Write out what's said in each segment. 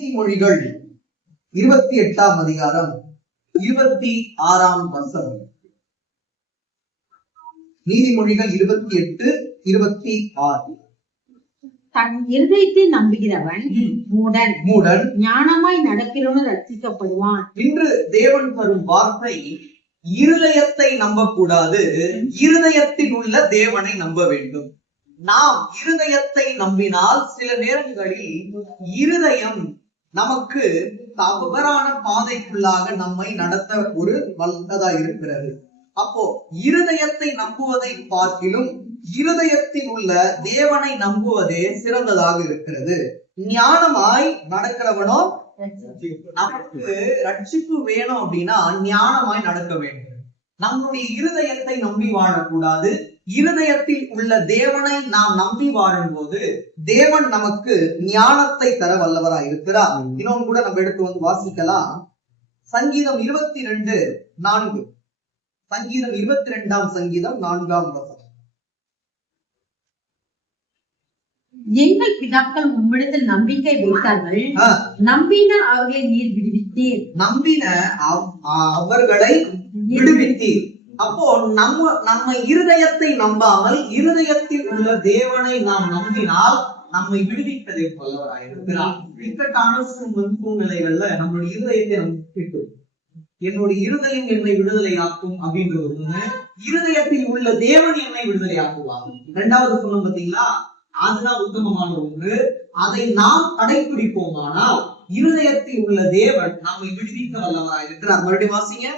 நீதிமொழிகள் 28ஆம் அதிகாரம் 26ஆம் வசனம். நீதிமொழிகள் 28:26. தன் இருதயத்தை நம்புகிறவன் மூடன் ஞானமாய் நடக்கிறவன் ரட்சிக்கப்படுவான். இன்று தேவன் தரும் வார்த்தை, இருதயத்தை நம்பக்கூடாது, இருதயத்தில் உள்ள தேவனை நம்ப வேண்டும். நாம் இருதயத்தை நம்பினால் சில நேரங்களில் இருதயம் நமக்கு தவறான பாதைக்குள்ளாக நம்மை நடத்த ஒரு வல்லதா இருக்கிறது. அப்போ இருதயத்தை நம்புவதை பார்க்கிலும் இருதயத்தில் உள்ள தேவனை நம்புவதே சிறந்ததாக இருக்கிறது. ஞானமாய் நடக்கிறவனோ, நமக்கு ரட்சிப்பு வேணும் அப்படின்னா ஞானமாய் நடக்க வேண்டும். நம்முடைய இருதயத்தை நம்பி வாழக்கூடாது. இருதயத்தில் உள்ள தேவனை நாம் நம்பி வாழும் போது தேவன் நமக்கு ஞானத்தை தர வல்லவராய் இருக்கிறார். இன்னொன்று கூட நம்ம எடுத்து வந்து வாசிக்கலாம். சங்கீதம் 22:4. சங்கீதம் 22ஆம் சங்கீதம் 4ஆம் வசனம். எங்கள் பிதாக்கள் உம்மிடத்தில் நம்பிக்கை வைத்தார்கள், நம்பின அவர்களை நீர் விடுவித்தீர். நம்பின அவர்களை விடுவித்தீர். அப்போ நம்ம இருதயத்தை நம்பாமல் இருதயத்தில் உள்ள தேவனை நாம் நம்பினால் நம்மை விடுவிப்பதை வல்லவராயிருக்கிறார். இக்கட்டான சூழ்நிலைகள்ல நம்மளுடைய இருதயத்தை நம்பிட்டு, என்னுடைய இருதயம் என்னை விடுதலையாக்கும் அப்படின்றது ஒண்ணு, இருதயத்தில் உள்ள தேவன் என்னை விடுதலையாக்குவார். இரண்டாவது சொன்ன பாத்தீங்களா, அதுதான் உத்தமமான ஒன்று. அதை நாம் கடைபிடிப்போமானால் இருதயத்தில் உள்ள தேவன் நம்மை விடுவிக்க வல்லவராயிருக்கிறார். மறுபடியும் வாசிங்க.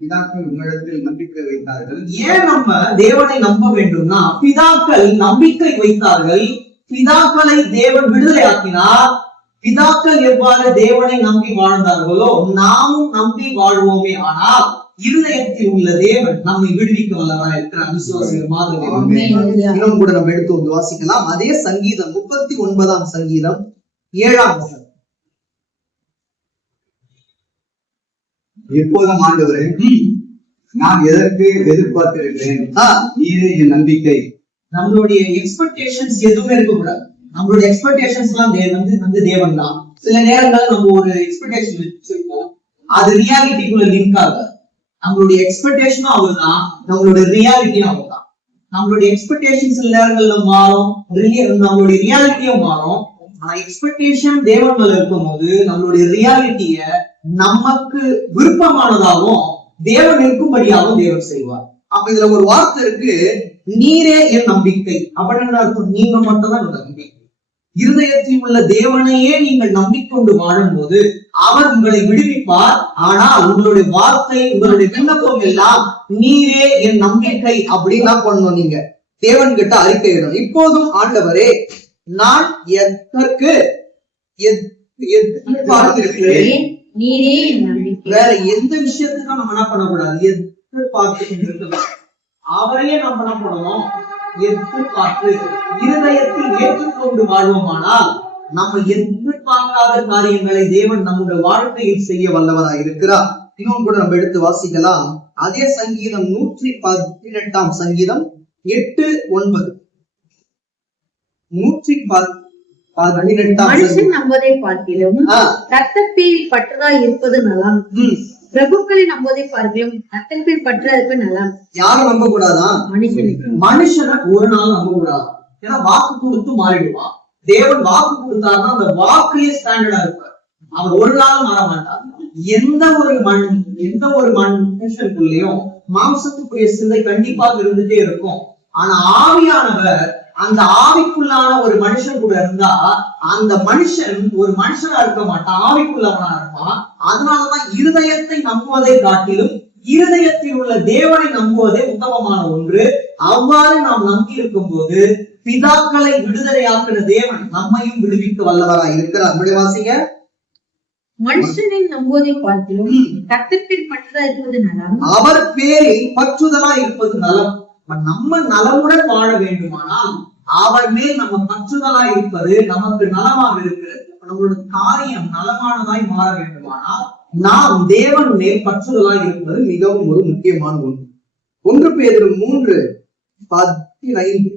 பிதாக்கள் உங்களிடத்தில் நம்பிக்கை வைத்தார்கள். ஏன் நம்ம தேவனை நம்ப வேண்டும்னா, பிதாக்கள் நம்பிக்கை வைத்தார்கள். பிதாக்களை தேவன் விடுதலையாக்கினார். பிதாக்கள் எவ்வாறு தேவனை நம்பி வாழ்ந்தார்களோ நாமும் நம்பி வாழ்வோமே. ஆனால் இருதயத்தில் உள்ள தேவன் நம்மை விடுவிக்க வல்லவராய் இருக்கிறார். விசுவாசிகள் மாதிரி இன்னும் கூட நம்ம எடுத்து வந்து வாசிக்கலாம். அதே சங்கீதம் 39ஆம் சங்கீதம் 7ஆம் வசனம். எப்போதும் ஆண்டவரே, நான் எதற்கு எதிர்பார்த்திருக்கிறேன், நீரே என் நம்பிக்கை. நம்மளுடைய எக்ஸ்பெக்டேஷன்ஸ் எதுவுமே இருக்கக்கூடாது. நம்மளுடைய எக்ஸ்பெக்டேஷன்ஸ் எல்லாம் வந்து தேவன் தான். சில நேரங்கள் நம்ம ஒரு எக்ஸ்பெக்டேஷன் வச்சிருக்கோம், அது ரியாலிட்டிக்குள்ள லிங்க் ஆகாது. நம்மளுடைய எக்ஸ்பெக்டேஷனும் அவர் தான், நம்மளுடைய ரியாலிட்டியும் அவர் தான். நம்மளுடைய எக்ஸ்பெக்டேஷன் சில நேரங்கள்ல மாறும், நம்மளுடைய ரியாலிட்டியும் மாறும். ஆனா எக்ஸ்பெக்டேஷன் தேவன் மேல இருக்கும் போது நம்மளுடைய ரியாலிட்டிய நமக்கு விருப்பமானதாகவும் தேவன் இருக்கும்படியாகவும் தேவன் செய்வார். அப்ப இதுல ஒரு வார்த்தை இருக்கு, நீரே என் நம்பிக்கை. அப்படின்னு அர்த்தம், நீங்க மட்டும்தான் நம்பிக்கை. இருதயத்தில் உள்ள தேவனையே நீங்கள் நம்பிக்கொண்டு வாழும் போது அவர் உங்களை விடுவிப்பார். ஆனா உங்களுடைய வார்த்தை, உங்களுடைய விண்ணப்பம் எல்லாம் நீரே என் நம்பிக்கை அப்படின்னு பண்ணணும். நீங்க தேவன் கிட்ட அறிக்கையிடும். இப்போதும் ஆண்டவரே, நான் எதற்கு எதிர்பார்த்திருக்கிறேன், வேற எந்த விஷயத்துக்கும் நம்ம என்ன பண்ணக்கூடாது, எதிர்பார்த்து அவரையே நம்ம என்ன பண்ணணும், எதிர்பார்த்து இருதயத்தில் ஏற்றுக்கொண்டு வாழ்வோமானால் நம்ம எதிர்பார்க்காத காரியங்களை தேவன் நம்முடைய வாழ்க்கையில் செய்ய வல்லவராக இருக்கிறார். இன்னொன்று கூட நம்ம எடுத்து வாசிக்கலாம். அதே சங்கீதம் 118ஆம் சங்கீதம் 8:9. 118 மனுஷன் நம்பதை பார்க்கிலும் ரத்தத்தில் பற்றதா இருப்பது நலம், பிரபுக்களை நம்பதை பார்க்கிலும் ரத்தத்தில் பற்றா இருப்பது நலம். யாரும் நம்ப கூடாதா? மனுஷனை ஒரு நாள் நம்ப கூடாது. ஏன்னா வாக்கு கொடுத்து மாறிடுவான். தேவன் வாக்கு கொடுத்தாருன்னா அந்த வாக்குலயே ஸ்டாண்டர்டா இருப்பார். அவர் ஒரு நாள் மாற மாட்டார். எந்த ஒரு மனுஷனுக்குள்ளேயும் மாம்சத்துக்குரிய சிந்தை கண்டிப்பாக இருந்துட்டே இருக்கும். ஆனா ஆவியானவர் அந்த ஆவிக்குள்ளான ஒரு மனுஷன் கூட இருந்தா அந்த மனுஷன் ஒரு மனுஷனா இருக்க மாட்டான், ஆவிக்குள்ளவனா இருப்பான். அதனாலதான் இருதயத்தை நம்புவதை காட்டிலும் இருதயத்தில் உள்ள தேவனை நம்புவதே உத்தமமான ஒன்று. அவ்வாறு நாம் நம்பி இருக்கும் போது பிதாக்களை விடுதலையாக்கின தேவன் நம்மையும் விடுவிக்க வல்லவராய் இருக்கிறார். நம்முடைய வாசிங்க. மனுஷனின் நம்புவதை பார்க்கிலும் ரத்தத்தில் பற்றதா இருப்பது நலம், அவர் பேரில் பற்றுதலா இருப்பது நலம். நம்ம நலமுடன் வாழ வேண்டுமானால் அவர் மேல் நம்ம பற்றுதலா இருப்பது நமக்கு நலமாக இருக்கிறது. நம்மளோட காரியம் நலமானதாய் மாற வேண்டுமானால் நாம் தேவன் மேல் பற்றுதலாய் இருப்பது மிகவும் ஒரு முக்கியமான ஒன்று. 1 பேதுரு 3:15.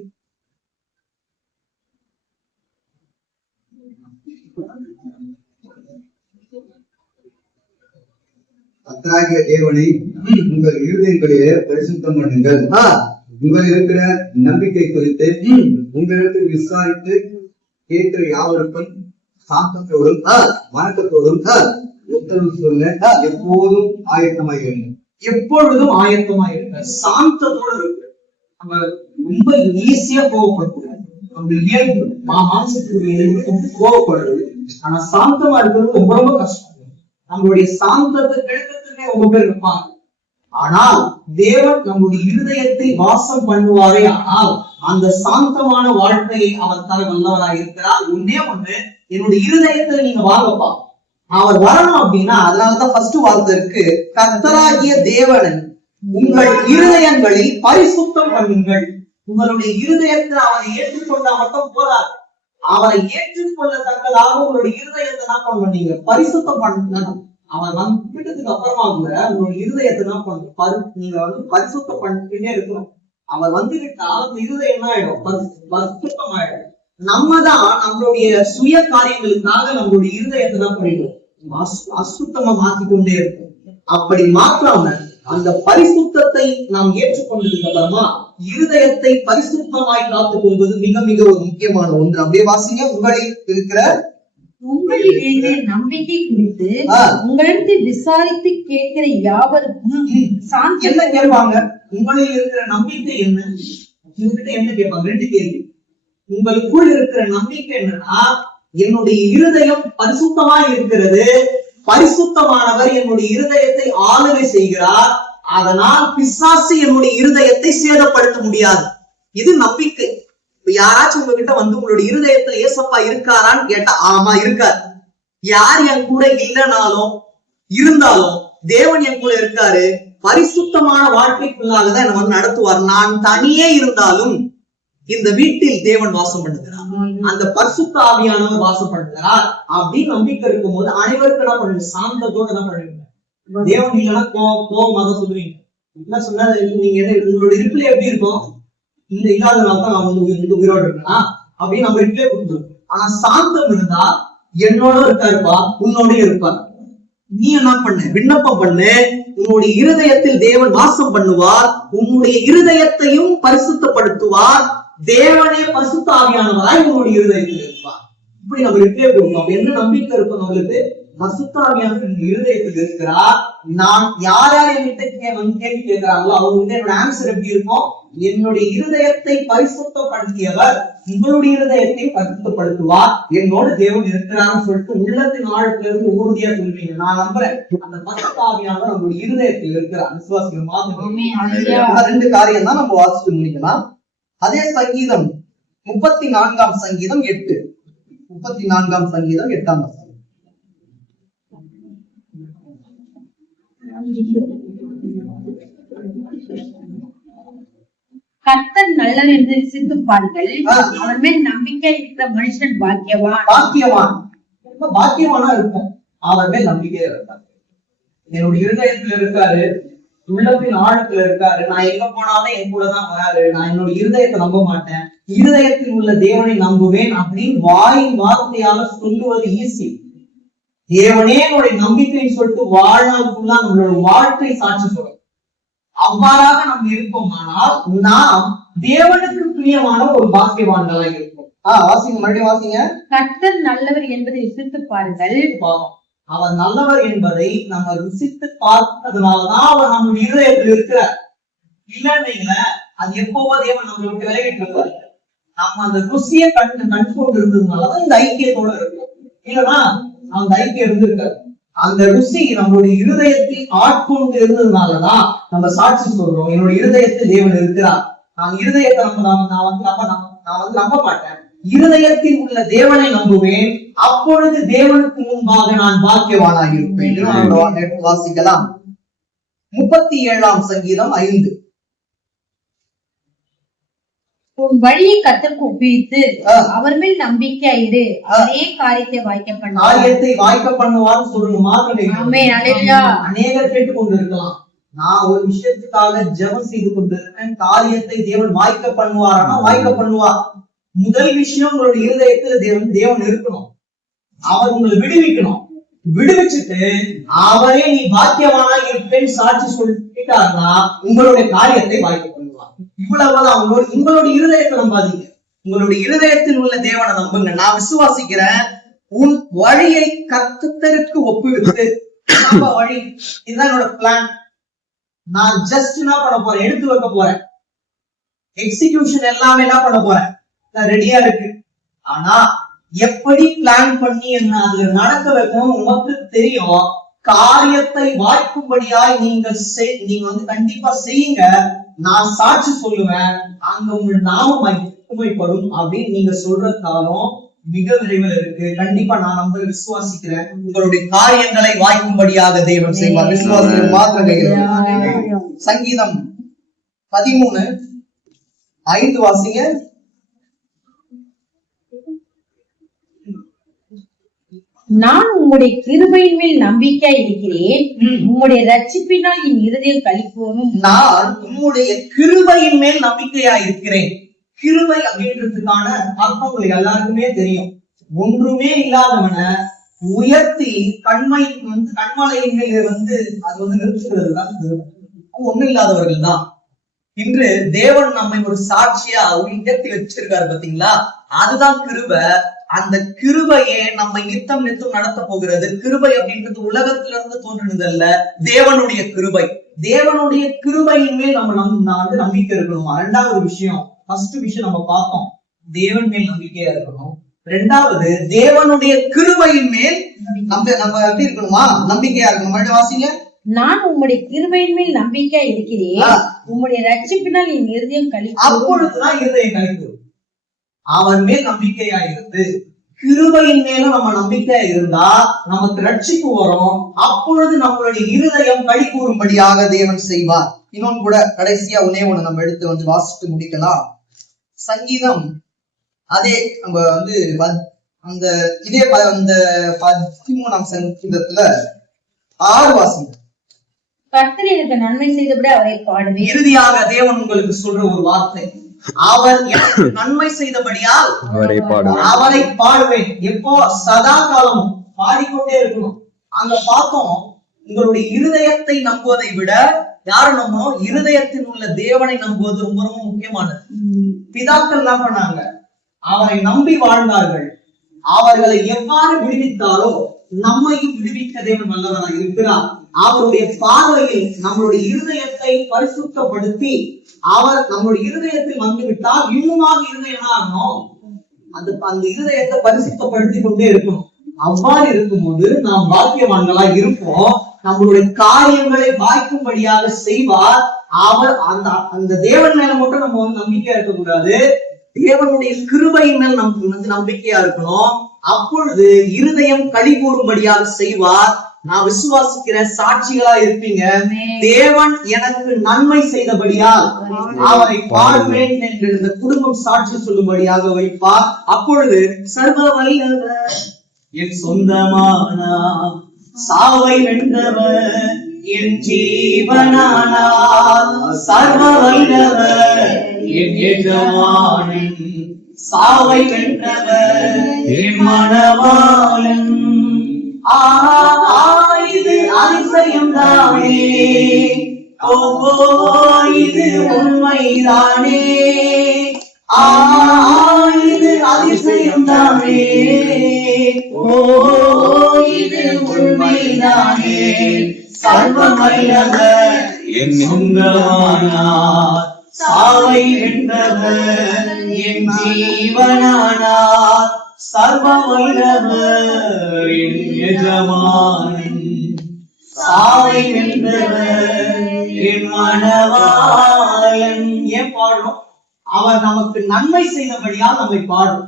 கர்த்தராகிய தேவனை உங்கள் இருதயங்களிலே பரிசுத்தம் பண்ணுங்கள். உங்கள் இருக்கிற நம்பிக்கை குறித்து உங்களிடத்தில் விசாரித்து கேட்கிற யாவருக்கும் சாந்தத்தோடும் வணக்கத்தோடும் உத்தரவு சொல்ல எப்போதும் ஆயத்தமாயிருங்க. எப்பொழுதும் ஆயத்தமாயிருங்க, சாந்தத்தோடு இருக்கு. நம்ம ரொம்ப ஈஸியா கோவப்படுறது, நம்ம இயல்பு மாம்சத்துக்கு கோவப்படுறது. ஆனா சாந்தமா இருக்கிறது ரொம்ப ரொம்ப கஷ்டம். நம்மளுடைய சாந்தத்தை கெடுக்கிறதுக்கே ரொம்ப பேர் இருப்பாங்க. ஆனால் தேவன் நம்முடைய இருதயத்தில் வாசம் பண்ணுவாரே, ஆனால் அந்த சாந்தமான வாழ்க்கையை அவர் தர வல்லவராக இருக்கிறார். ஒன்னே ஒண்ணு, என்னுடைய இருதயத்தை நீங்க வாங்கப்பா. அவர் வரணும் அப்படின்னா அதனாலதான் ஃபர்ஸ்ட் வார்த்தை இருக்கு, கர்த்தராகிய தேவனை உங்கள் இருதயங்களை பரிசுத்தம் பண்ணுங்கள். உங்களுடைய இருதயத்தை அவரை ஏற்றுக்கொண்டா மட்டும் போதாது, அவரை ஏற்றுக்கொள்ளத்தக்கதாக உங்களுடைய இருதயத்தை என்ன பண்ணீங்க, பரிசுத்தம் பண்ணுங்க. அவர் வந்துட்டதுக்கு அப்புறமா கூட உங்களுடைய இருதயத்தை என்ன பண்ணணும், நீங்க பரிசுத்தம் பண்ணிட்டே இருக்கணும். அவர் வந்துகிட்டா அந்த இருதயம் என்ன ஆயிடும், பரிசுத்தம் ஆயிடும். நம்ம தான் நம்மளுடைய சுய காரியங்களுக்காக நம்மளுடைய இருதயத்தை என்ன பண்ணிடும், அசுத்தமா மாற்றிக்கொண்டே இருக்கும். அப்படி மாற்றாம அந்த பரிசுத்தத்தை நாம் ஏற்றுக்கொண்டதுக்கு அப்புறமா இருதயத்தை பரிசுத்தமாய் காத்துக் கொள்வது மிக மிக ஒரு முக்கியமான ஒன்று. அப்படியே வாசிங்க, உங்களில் இருக்கிற நம்பிக்கை குறித்து உங்களிடத்தில் விசாரித்து கேட்கிற யாவருக்கும் என்ன கேட்பாங்க, உங்களில் இருக்கிற நம்பிக்கை என்ன, இவங்கிட்ட என்ன கேட்பாங்க, ரெண்டு கேள்வி. உங்களுக்குள் இருக்கிற நம்பிக்கை என்னன்னா, என்னுடைய இருதயம் பரிசுத்தமா இருக்கிறது, பரிசுத்தமானவர் என்னுடைய இருதயத்தை ஆளுகை செய்கிறார், அதனால் பிசாசு என்னுடைய இருதயத்தை சேதப்படுத்த முடியாது. இது நம்பிக்கை. இப்ப யாராச்சும் உங்ககிட்ட உங்களுடைய இருதயத்துல ஏசப்பா இருக்காரான்னு கேட்டா ஆமா இருக்காரு. யார் என் கூட இல்லைனாலும் இருந்தாலும் தேவன் என் கூட இருக்காரு, பரிசுத்தமான வாழ்க்கைக்குள்ளாகதான் என்ன நடத்துவார். நான் தனியே இருந்தாலும் இந்த வீட்டில் தேவன் வாசம் பண்ணுகிறார், அந்த பரிசுத்த ஆவியானவர் வாசம் பண்ணுகிறார் அப்படின்னு நம்பிக்கை இருக்கும் போது அனைவருக்கும் என்ன பண்ணுவீங்க, சாந்தத்தோடு என்ன பண்ணுவீங்க. தேவன் இல்லைன்னா கோபமாக சொல்லுவீங்க. என்ன சொன்னா நீங்க உங்களோட இருப்புல எப்படி இருக்கும், இந்த இல்லாதனால தான் நான் உயிரோடு இருக்கா அப்படின்னு நம்ம இருப்பே கொடுத்துருவோம். ஆனா சாந்தம் இருந்தா என்னோட இருக்காருப்பா, உன்னோட இருப்பார். நீ என்ன பண்ணு, விண்ணப்பம் பண்ணு, உன்னுடைய இருதயத்தில் தேவன் வாசம் பண்ணுவார், உன்னுடைய இருதயத்தையும் பரிசுத்தப்படுத்துவார். தேவனே பரிசுத்த ஆவியானவராய் உங்களுடைய இருதயத்தில் இருப்பார். இப்படி நம்ம இருக்கே போகணும். என்ன நம்பிக்கை இருக்கும் நம்மளுக்கு, பரிசுத்த ஆவியானவர் இருதயத்தில் இருக்கிறார். நான் யார் யார் என்கிட்ட கேள்வி கேட்கிறாங்களோ அவங்க என்னோட ஆன்சர் எப்படி இருக்கும், என்னுடைய இருதயத்தை பரிசுத்தப்படுத்தியவர் உங்களுடைய இருதயத்தை பரிசுத்தப்படுத்துவார், என்னோட தேவன் இருக்கிறான்னு சொல்லிட்டு உள்ளத்தின் ஆழத்துல இருந்து உறுதியா சொல்லுவீங்க. நான் நம்புறேன் அந்த பரிசுத்த ஆவியானவர் நம்மளுடைய இருதயத்தில் இருக்கிறார். விசுவாசிகள் மாதிரி ரெண்டு காரியம் தான் நம்ம வாசிச்சு முடிக்கலாம். அதே சங்கீதம் 34 சங்கீதம் 8, 34 சங்கீதம் 8 வசனம். கர்த்தர் நல்லவர் என்று விசுவாசிப்பார்கள், அவர் மேல் நம்பிக்கை இருக்கிற மனுஷன் பாக்கியவான். பாக்கியவான் பாக்கியவானா இருக்கும், அவர் மேல் நம்பிக்கை இருக்கார். என்னுடைய இருதயத்துல இருக்காரு, உள்ளத்தின் ஆழத்துல இருக்காரு, நான் எங்க போனாலும் என் கூடதான் வராரு, நான் என்னோட இருதயத்தை நம்ப மாட்டேன், இருதயத்தில் உள்ள தேவனை நம்புவேன் அப்படின்னு வாயின் வார்த்தையால சொல்லுவது ஈஸி. தேவனே என்னுடைய நம்பிக்கைன்னு சொல்லிட்டு வாழ்நாளுக்குள்ள நம்மளோட வாழ்க்கை சாட்சி சொல்லும். அவ்வாறாக நம்ம இருப்போமானால் நாம் தேவனுக்கு பிரியமான ஒரு பாக்கியவான்களா இருப்போம். வாசிங்க, மறுபடியும் வாசிங்க. கர்த்தர் நல்லவர் என்பதை ருசித்து பாருங்கள். அவர் நல்லவர் என்பதை நம்ம ருசித்து பார்த்ததுனாலதான் அவர் நம்முடைய இருதயத்தில் இருக்கிறார். இல்லைன்னு அது எப்பவோ தேவன் நம்மளை விட்டு விலகிட்டு இருப்பார். நம்ம அந்த ருசியை கண்கொண்டு இருந்ததுனாலதான் இந்த ஐக்கியத்தோட இருக்கும். இல்லைன்னா அந்த ஐக்கியம் இருந்திருக்காரு. அந்த ருசி நம்மளுடைய இருதயத்தில் ஆட்கொண்டு இருந்ததுனாலதான் நம்ம சாட்சி சொல்றோம், என்னுடைய இருதயத்தில் தேவன் இருக்கிறார். நான் இருதயத்தை நம்ப மாட்டேன், இருதயத்தில் உள்ள தேவனை நம்புவேன், அப்பொழுது தேவனுக்கு முன்பாக நான் பாக்கியவானாக இருப்பேன். வாசிக்கலாம். 37 சங்கீதம் 5. உன் வழியை கர்த்தருக்கு ஒப்புவித்து அவர் மேல் நம்பிக்கை இரு, அதே காரியத்தை வாய்க்க பண்ணுவான்னு சொல்லுங்க. அநேகர் கேட்டுக் கொண்டு இருக்கலாம், நான் ஒரு விஷயத்துக்காக ஜெபம் செய்து கொண்டிருக்கேன், காரியத்தை தேவன் வாய்க்க பண்ணுவாரானா வாய்க்க பண்ணுவார். முதல் விஷயம் உங்களுடைய இருதயத்துல தேவன் இருக்கணும், அவர் உங்களை விடுவிக்கணும். விடுவிச்சுட்டு அவரே நீ பாக்கியவானா இருப்பேன் சாட்சி சொல்லிட்டாருன்னா உங்களுடைய காரியத்தை வாய்ப்பு பண்ணுவாங்க. இவ்வளவுதான். உங்களுடைய இருதயத்தை நம்பாதீங்க, உங்களுடைய இருதயத்தில் உள்ள தேவனை நம்புங்க. நான் விசுவாசிக்கிறேன், உன் வழியை கர்த்தருக்கு ஒப்புவித்து நம்ம வழி இதுதான் என்னோட பிளான். நான் ஜஸ்ட் என்ன பண்ண போறேன், எடுத்து வைக்க போறேன். எக்ஸிகியூஷன் எல்லாமே என்ன பண்ண போறேன், நான் ரெடியா இருக்கு. ஆனா எப்படி பிளான் பண்ணி என்ன அதுல நடக்க வைக்கணும் உனக்கு தெரியும். காரியத்தை வாய்க்கும்படியாய் நீங்க கண்டிப்பா செய்யுங்க. நான் சாட்சி சொல்லுவேன், அங்க உங்க நாமம் மகிமைப்படும் அப்படின்னு நீங்க சொல்ற காலம் மிக விரைவில் இருக்கு. கண்டிப்பா நான் நம்ப விசுவாசிக்கிறேன், உங்களுடைய காரியங்களை வாய்க்கும்படியாக தேவன் செய்வார். விசுவாசத்தில் மாத்திரம். சங்கீதம் 13:5 வாசிங்க. நான் உம்முடைய கிருபையின் மேல் நம்பிக்கை இருக்கிறேன், உம்முடைய ரட்சிப்பினால் என் இருதயம் களிப்போனும். நான் உம்முடைய கிருபையின் மேல் நம்பிக்கையா இருக்கிறேன். கிருபை அப்படின்றதுக்கான அர்த்தங்கள் எல்லாருக்குமே தெரியும். ஒன்றுமே இல்லாதவனை உயர்த்தி கண்மலையின் மேல் அது நிறுத்துகிறது தான் கிருபை. ஒண்ணு இல்லாதவர்கள் தான். இன்று தேவன் நம்மை ஒரு சாட்சியா உயர்த்தி வச்சிருக்காரு பாத்தீங்களா, அதுதான் கிருபை. அந்த கிருபையே நம்மை நித்தம் நடத்த போகிறது. கிருபை அப்படின்றது உலகத்திலிருந்து தோன்றினதல்ல, தேவனுடைய கிருபை. தேவனுடைய கிருபையின் மேல் நம்ம நம்பிக்கை இருக்கணும். இரண்டாவது விஷயம், ஃபர்ஸ்ட் விஷயம் நம்ம பார்த்தோம், தேவன் மேல் நம்பிக்கையா இருக்கணும். இரண்டாவது, தேவனுடைய கிருபையின் மேல் நம்ம எப்படி இருக்கணுமா, நம்பிக்கையா இருக்கணும். மறுபடியும் வாசிங்க. நான் உம்முடைய கிருபையின் மேல் நம்பிக்கை இருக்கிறேன், உம்முடைய ரட்சிப்பினால் என் இருதயம் களிக்கும். அப்பொழுதுதான் இருதயம் களிக்கும். அவன் மேல் நம்பிக்கையா இருந்து கிருபையின் மேலும் நம்ம நம்பிக்கையா இருந்தா நமக்கு ரட்சிப்பு வரும். அப்பொழுது நம்மளுடைய இருதயம் களி கூறும்படியாக தேவன் செய்வார். இன்னொன்னு கூட கடைசியா ஒண்ணு நம்ம எடுத்து வாசித்து முடிக்கலாம். சங்கீதம் அதே நம்ம அந்த இதே அந்த 13ஆம் சங்கீதத்துல 6 வாசிங்க. கர்த்தர் எனக்கு நன்மை செய்தபடி அவரை பாடுவேன். இறுதியாக தேவன் உங்களுக்கு சொல்ற ஒரு வார்த்தை, அவர் எனக்கு நன்மை செய்தபடியால் அவரை பாடுவேன். எப்போ? சதா காலமும் பாடிக்கொண்டே இருக்கணும். அங்க பார்த்தோம், உங்களுடைய இருதயத்தை நம்புவதை விட யாரை நம்பணும், இருதயத்தில் உள்ள தேவனை நம்புவது ரொம்ப ரொம்ப முக்கியமானது. பிதாக்கள் என்ன பண்ணாங்க, அவரை நம்பி வாழ்ந்தார்கள். அவர்களை எவ்வாறு விடுவித்தாரோ நம்மையும் விடுவிக்க தேவன் வல்லவராக இருக்கிறார். அவருடைய பார்வையில் நம்மளுடைய இருதயத்தை பரிசுத்தப்படுத்தி அவர் நம்முடைய இருதயத்தில் வந்துவிட்டால் இன்னுமாக இருதயம் ஆகணும், அந்த இருதயத்தை பரிசுத்தப்படுத்தி கொண்டே இருக்கணும். அவ்வாறு இருக்கும்போது நாம் பாக்கியவான்களா இருப்போம். நம்மளுடைய காரியங்களை வாய்க்கும்படியாக செய்வார். அவர் அந்த தேவன் மேல மட்டும் நம்ம நம்பிக்கையா இருக்கக்கூடாது, தேவனுடைய கிருபையின் மேல் நம்பிக்கையா இருக்கணும். அப்பொழுது இருதயம் களி கூறும்படியாக செய்வார். நான் விசுவாசிக்கிற சாட்சிகளா இருப்பீங்க. தேவன் எனக்கு நன்மை செய்தபடியால் அவரை பாடுவேன் என்று இந்த குடும்பம் சாட்சி சொல்லும்படியாக வைப்பார். அப்பொழுது சர்வ வல்லவர் என் சொந்தமானா, சாவை வென்றவர் என் ஜீவனானார். சர்வ வல்லவர் என் எஜமானன், சாவை வென்றவர் என் மணவாளன். இது அதிசயம் தானே, இது உண்மைதானே. இது அதிசயம் தானே, இது உண்மைதானே. சர்வ வல்லவர் என் சொந்தமானார், சாவை வென்றவர் என் ஜீவனானார். சர்வ வல்லவர் என் எஜமானன், சாவை வென்றவர் என் மணவாளன். ஏன் பாடுறோம்? அவர் நமக்கு நன்மை செய்தபடியால் நம்மை பாடும்.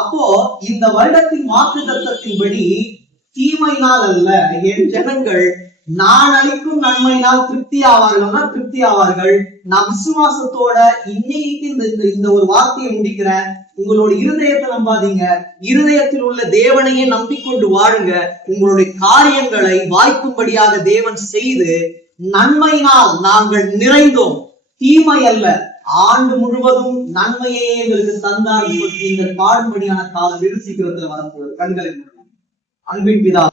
அப்போ இந்த வருடத்தின் வாக்குத்தத்தத்தின்படி தீமையினால் அல்ல, என் ஜனங்கள் நான் அளிக்கும் நன்மையினால் திருப்தி ஆவார்கள். நான் விசுவாசத்தோட இன்னைக்கு இந்த ஒரு வார்த்தையை முடிக்கிறேன். உங்களோட இருதயத்தை நம்பாதீங்க, இருதயத்தில் உள்ள தேவனையே நம்பிக்கொண்டு வாழுங்க. உங்களுடைய காரியங்களை வாய்க்கும்படியாக தேவன் செய்து நன்மையினால் நாங்கள் நிறைந்தோம், தீமை அல்ல. ஆண்டு முழுவதும் நன்மையே எங்களுக்கு தந்தார் பற்றி நீங்கள் பாடும்படியான காலம் வெகு சீக்கிரத்தில் வரப்போகுது. கண்களை அன்பின் பிதா.